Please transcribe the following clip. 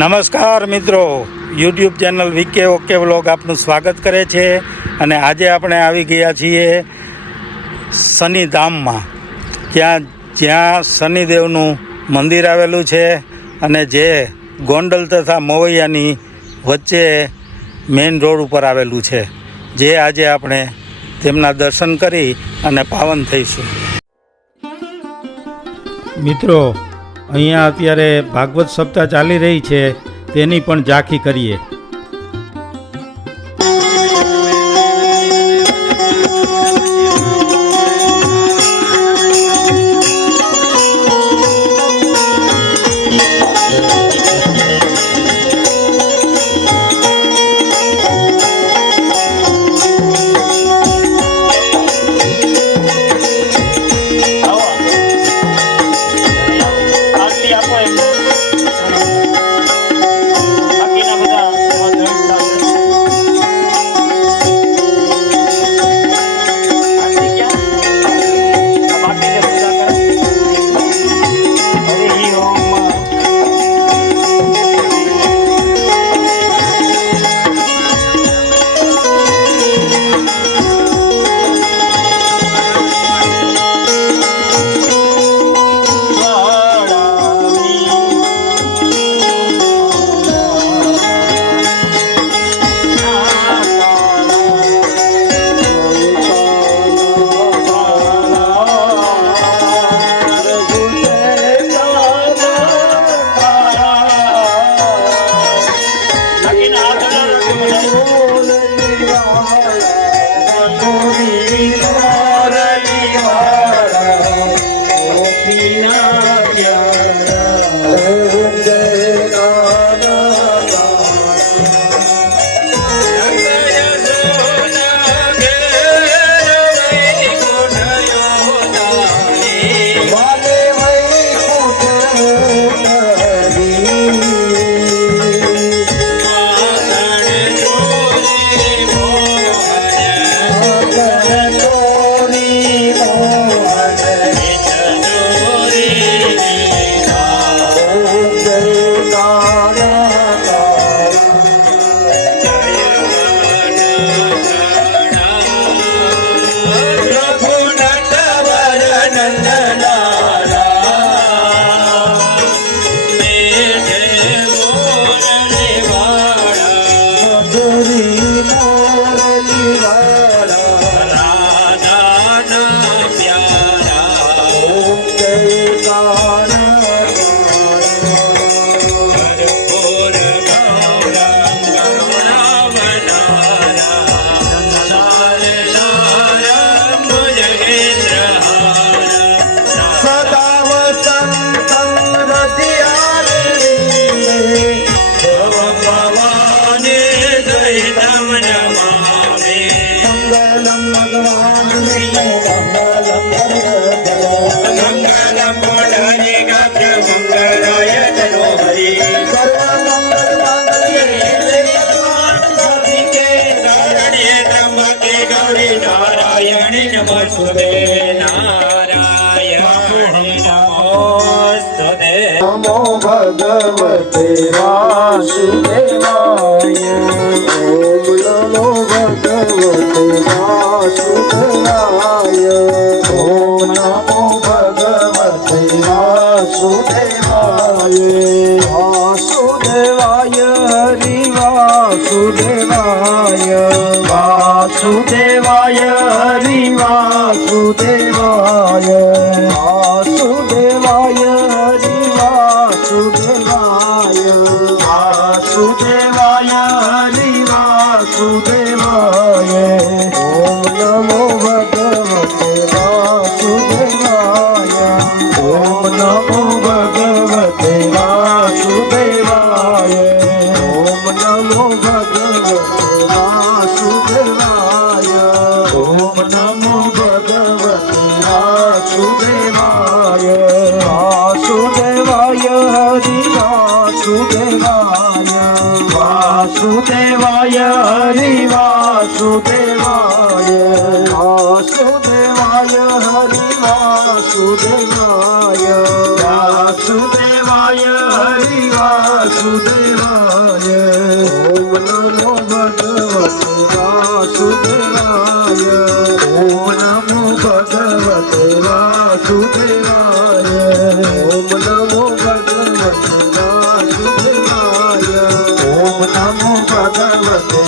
નમસ્કાર મિત્રો, YouTube channel VK okay vlog આપનું સ્વાગત કરે છે. અને આજે આપણે આવી ગયા છીએ શનિધામમાં, જ્યાં શનિદેવનું મંદિર આવેલું છે અને જે ગોંડલ તથા મવૈયાની વચ્ચે મેઇન રોડ ઉપર આવેલું છે. જે આજે આપણે તેમના દર્શન કરી અને પાવન થઈશું. મિત્રો, અહીંયા અત્યારે ભાગવત સપ્તાહ ચાલી રહી છે, તેની પણ ઝાંખી કરીએ. नमो भगवते वासुदेवाय. ओम नमो भगवते वासुदेवाय. ओम नमो भगवते वासुदेवाय. वासुदेवाय हरि वासुदेवाय. वासुदेवाय हरि वासुदेवाय. वासुदेवाय हरि वासुदेवाय. वासुदेवाय हरि वासुदेवाय. ओम नमो भगवते वासुदेवाय. ओम नमो भगवते वासुदेवाय. ओम नमो भगवते वासुदेवाय. ओम नमो भगवते वासुदेवाय. वासुदेवाय हरि वासुदेवाय. वासुदेवाय हरि वासुदेवाय. वासुदेवाय हरि वासुदेवाय. वासुदेवाय हरि वासुदेवाय. વાસુદેવાય ઓમ નમો ભગવતે વાસુદેવાય ઓમ નમો ભગવતે વાસુદેવાય ઓમ નમો ભગવતે વાસુદેવાય ઓમ નમો ભગવતે